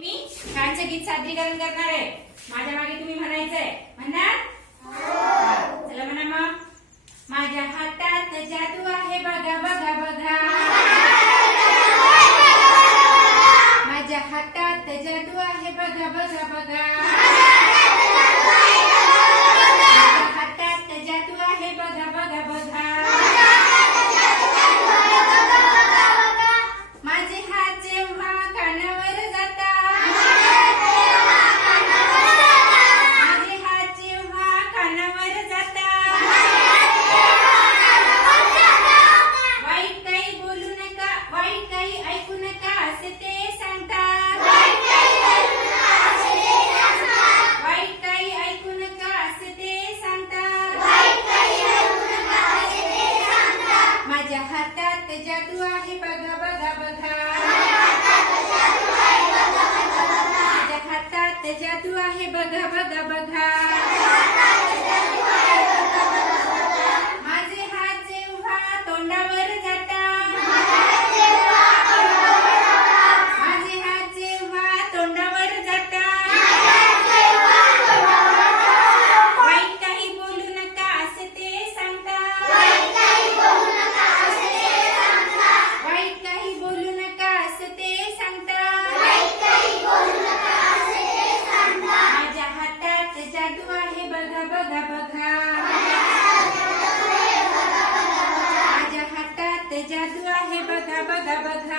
मी छानचं गीत सादरीकरण करणार आहे. माझ्या मागे तुम्ही म्हणायचंय. म्हणणार? हो. चला म्हणा मग. माझ्या हातात जादू आहे बघा बघा बघा. माझ्या हातात जादू आहे बघा बघा बघा. हातात जादू आहे बघा बघा बघा. माझ्या हातात जादू आहे बघा बघा बघा. gaba gaba gaba.